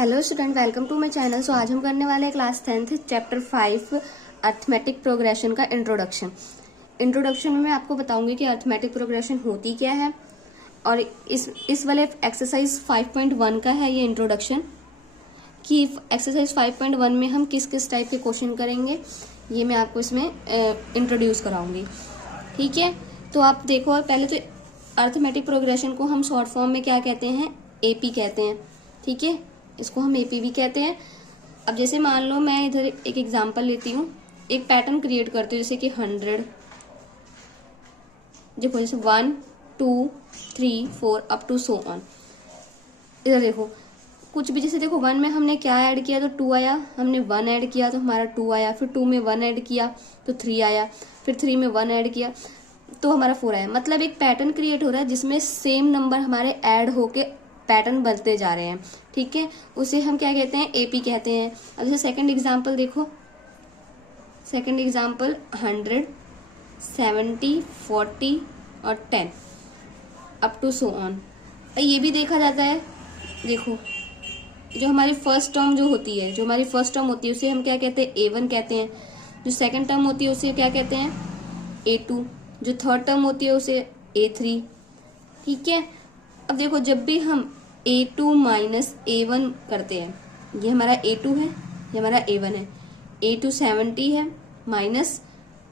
Hello student, welcome to my channel. So आज हम करने वाले हैं class 10th chapter 5 arithmetic progression का इंट्रोडक्शन में मैं आपको बताऊंगी कि अर्थमेटिक प्रोग्रेशन होती क्या है। और इस वाले एक्सरसाइज 5.1 का है ये इंट्रोडक्शन, कि एक्सरसाइज 5.1 में हम किस किस टाइप के क्वेश्चन करेंगे ये मैं आपको इसमें इंट्रोड्यूस कराऊंगी। ठीक है, तो आप देखो, पहले तो अर्थमेटिक प्रोग्रेशन को हम शॉर्ट फॉर्म में क्या कहते हैं, एपी कहते हैं। ठीक है, इसको हम एपी भी कहते हैं। अब जैसे मान लो मैं इधर एक एग्जांपल लेती हूँ, एक पैटर्न क्रिएट करती हूँ, जैसे कि 100, देखो जैसे 1 2 3 4 अप टू सो ऑन। इधर देखो कुछ भी, जैसे देखो 1 में हमने क्या ऐड किया तो 2 आया, हमने 1 ऐड किया तो हमारा 2 आया, फिर 2 में 1 ऐड किया तो 3 आया, फिर 3 में 1 ऐड किया तो हमारा 4 आया। मतलब एक पैटर्न क्रिएट हो रहा है जिसमें सेम नंबर हमारे ऐड होके पैटर्न बनते जा रहे हैं। ठीक है, उसे हम क्या कहते हैं, एपी कहते हैं। अब जैसे सेकंड एग्जांपल देखो, सेकंड एग्जांपल 100 70 40 और 10 अप टू सो ऑन। ये भी देखा जाता है, देखो जो हमारी फर्स्ट टर्म जो होती है, उसे हम क्या कहते हैं, A1 कहते हैं। जो सेकंड टर्म होती है उसे क्या कहते हैं, A2। जो थर्ड टर्म होती है उसे A3। ठीक है, अब देखो जब भी हम A2 माइनस A1 करते हैं, ये हमारा A2 है, ये हमारा A1 है। A2 70 है माइनस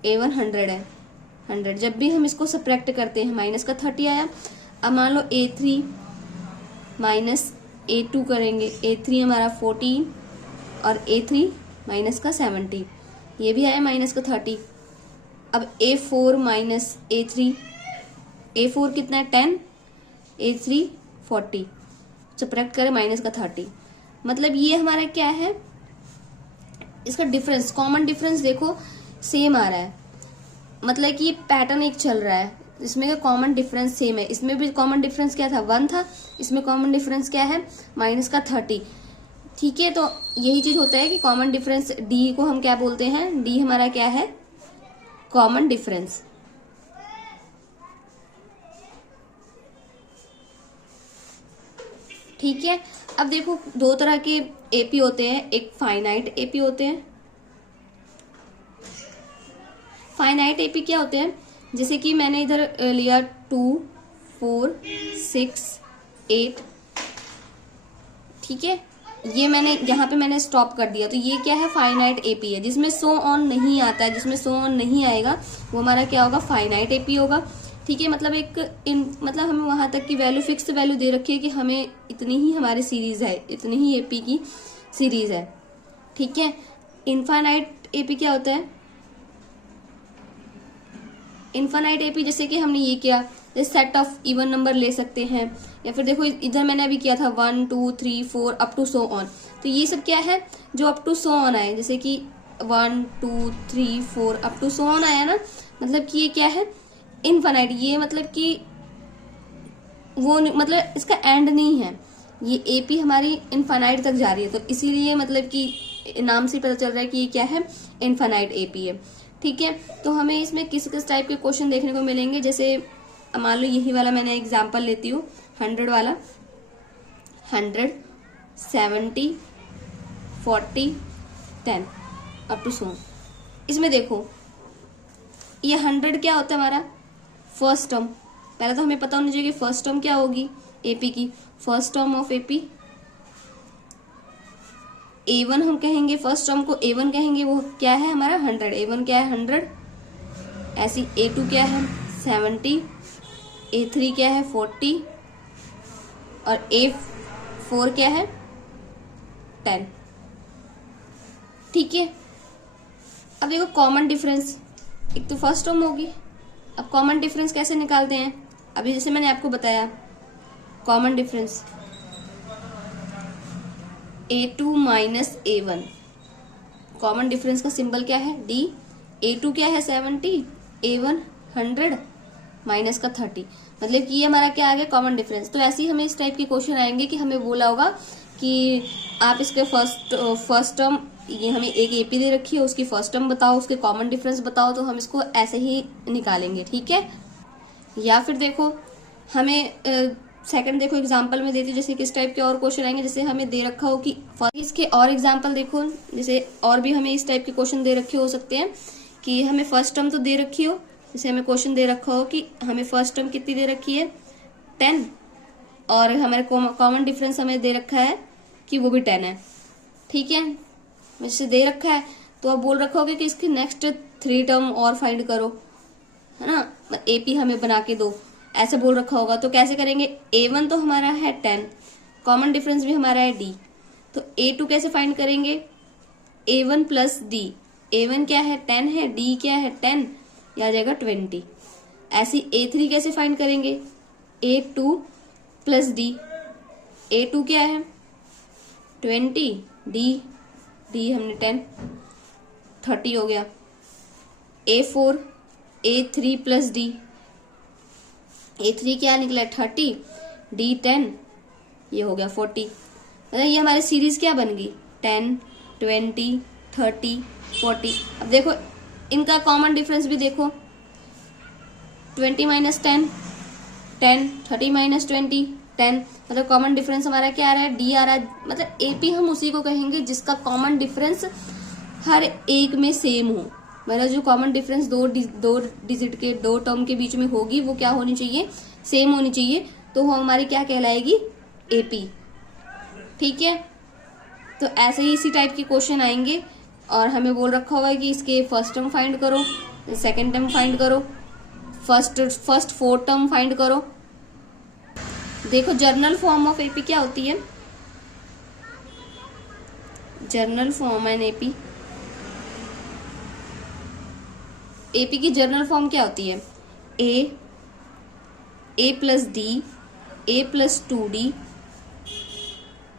A1 100 है, 100। जब भी हम इसको सब्ट्रैक्ट करते हैं, माइनस का 30 आया। अब मान लो A3 माइनस A2 करेंगे, A3 हमारा 14 और A3 माइनस का 70, ये भी आया माइनस का 30। अब A4 माइनस A3, A4 कितना है 10, A3 40, सब्ट्रैक्ट करें माइनस का 30। मतलब ये हमारा क्या है, इसका डिफरेंस, कॉमन डिफरेंस देखो सेम आ रहा है। मतलब कि ये पैटर्न एक चल रहा है इसमें का कॉमन डिफरेंस सेम है। इसमें भी कॉमन डिफरेंस क्या था, 1 था। इसमें कॉमन डिफरेंस क्या है, माइनस का 30। ठीक है, तो यही चीज होता है कि कॉमन डिफरेंस, डी को हम क्या बोलते हैं, डी हमारा क्या है, कॉमन डिफरेंस। ठीक है, अब देखो दो तरह के एपी होते हैं, एक फाइनाइट एपी होते हैं। फाइनाइट एपी क्या होते हैं, जैसे कि मैंने इधर लिया 2 4 6 8। ठीक है, ये मैंने यहाँ पे मैंने स्टॉप कर दिया, तो ये क्या है, फाइनाइट एपी है। जिसमें सो ऑन नहीं आता है, जिसमें सो ऑन नहीं आएगा वो हमारा क्या होगा, फाइनाइट एपी होगा। ठीक है, मतलब मतलब हमें वहां तक की वैल्यू, फिक्स वैल्यू दे रखी है कि हमें इतनी ही हमारी सीरीज है, इतनी ही एपी की सीरीज है। ठीक है, इनफाइनाइट एपी क्या होता है, इनफाइनाइट एपी जैसे कि हमने ये किया, जैसे सेट ऑफ इवन नंबर ले सकते हैं, या फिर देखो इधर मैंने अभी किया था 1 2 3 4 अप टू सो ऑन। तो ये सब क्या है, जो अप टू सो ऑन आए, जैसे कि 1 2 3 4 अप टू सो ऑन आया ना, मतलब कि ये क्या है, इनफाइनाइट। ये मतलब कि वो मतलब इसका एंड नहीं है, ये एपी हमारी इनफाइनाइट तक जा रही है। तो इसीलिए मतलब कि नाम से पता चल रहा है कि ये क्या है, इनफाइनाइट एपी है। ठीक है, तो हमें इसमें किस किस टाइप के क्वेश्चन देखने को मिलेंगे। जैसे मान लो यही वाला मैंने एग्जांपल लेती हूँ, 100 वाला, 100 70 40 10 अप टू सो। इसमें देखो ये 100 क्या होता है, हमारा फर्स्ट टर्म। पहले तो हमें पता होना चाहिए कि फर्स्ट टर्म क्या होगी एपी की। First term of AP A1 हम कहेंगे, फर्स्ट टर्म को A1 कहेंगे, वो क्या है हमारा 100। A1 क्या है 100, ऐसी A2 क्या है 70, A3 क्या है 40 और A4 क्या है 10। ठीक है, अब देखो कॉमन डिफरेंस, एक तो फर्स्ट टर्म होगी। अब कॉमन डिफरेंस कैसे निकालते हैं, अभी जैसे मैंने आपको बताया, common difference A2 minus A1, common difference का सिंबल क्या है, D। A2 क्या है 70, A1 100 माइनस का 30, मतलब कि ये हमारा क्या आ गया, कॉमन डिफरेंस। तो ऐसे ही हमें इस टाइप के क्वेश्चन आएंगे कि हमें बोला होगा कि आप इसके फर्स्ट टर्म, ये हमें एक एपी दे रखी है, उसकी फर्स्ट टर्म बताओ, उसके कॉमन डिफरेंस बताओ, तो हम इसको ऐसे ही निकालेंगे। ठीक है, या फिर देखो हमें सेकंड देखो एग्जांपल में देती हूँ, जैसे किस टाइप के और क्वेश्चन आएंगे, जैसे हमें दे रखा हो कि इसके और एग्जांपल देखो, जैसे और भी हमें इस टाइप के क्वेश्चन दे रखे हो सकते हैं कि हमें फर्स्ट टर्म तो दे रखी हो, जैसे हमें क्वेश्चन दे रखा हो कि हमें फर्स्ट टर्म कितनी दे रखी है 10, और हमारे कॉमन डिफरेंस हमें दे रखा है कि वो भी 10 है, ठीक है, वैसे दे रखा है। तो आप बोल रखा होगा कि इसकी नेक्स्ट 3 टर्म और फाइंड करो, है ना, एपी हमें बना के दो, ऐसे बोल रखा होगा। तो कैसे करेंगे, A1 तो हमारा है 10, कॉमन डिफरेंस भी हमारा है D, तो A2 कैसे फाइंड करेंगे, A1 प्लस D, A1 क्या है 10 है, D क्या है 10, यह आ जाएगा 20। ऐसी A3 कैसे फाइंड करेंगे, A2 प्लस D, A2 क्या है 20, D हमने 10, 30 हो गया। A4 A3 plus D, A3 क्या निकला 30, D 10, ये हो गया 40। मतलब ये हमारी सीरीज क्या बन गई 10, 20, 30, 40। अब देखो इनका कॉमन डिफरेंस भी देखो, 20 माइनस 10, 10, 30 माइनस 20, 10, मतलब कॉमन डिफरेंस हमारा क्या आ रहा है, D आ रहा है। मतलब एपी हम उसी को कहेंगे जिसका कॉमन डिफरेंस हर एक में सेम हो, मतलब जो कॉमन डिफरेंस दो डिजिट के, दो टर्म के बीच में होगी वो क्या होनी चाहिए, सेम होनी चाहिए, तो वो हमारी क्या कहलाएगी, एपी, ठीक है। तो ऐसे ही इसी टाइप के क्वेश्चन आएंगे, और हमें बोल रखा हुआ है कि इसके फर्स्ट टर्म फाइंड करो, सेकंड टर्म फाइंड करो, फर्स्ट 4 टर्म फाइंड करो। देखो जर्नल फॉर्म ऑफ एपी क्या होती है, general form in AP, AP की जर्नल फॉर्म क्या होती है, a plus d, a plus 2D,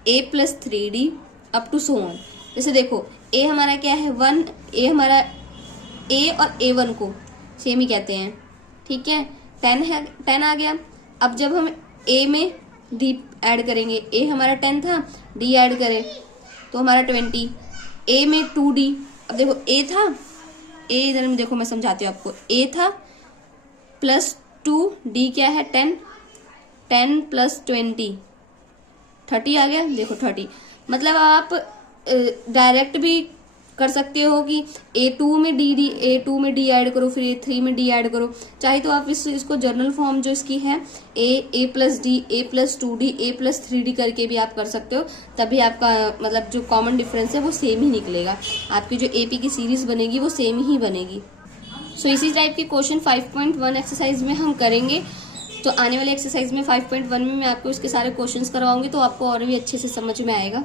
a plus 3D up to so on. जैसे देखो ए हमारा क्या है 1, ए हमारा ए और A1 को सेम ही कहते हैं, ठीक है, 10 है, 10 आ गया। अब जब हम ए में D ऐड करेंगे, ए हमारा 10 था, D ऐड करें तो हमारा 20, ए में 2D, अब देखो ए था, ए इधर में देखो मैं समझाती हूँ आपको, ए था प्लस 2D क्या है 10, 10 प्लस 20, 30 आ गया, देखो 30। मतलब आप डायरेक्ट भी कर सकते हो कि A2 में D ऐड करो, फिर A3 में D ऐड करो, चाहे तो आप इसको जर्नल फॉर्म जो इसकी है a plus d, a plus 2D, a plus 3D करके भी आप कर सकते हो, तभी आपका मतलब जो कॉमन डिफरेंस है वो सेम ही निकलेगा, आपकी जो एपी की सीरीज बनेगी वो सेम ही बनेगी। सो इसी टाइप के क्वेश्चन 5.1 एक्सरसाइज में हम करेंगे। तो आने वाले एक्सरसाइज में 5.1 में मैं आपको इसके सारे क्वेश्चंस करवाऊंगी, तो आपको और भी अच्छे से समझ में आएगा।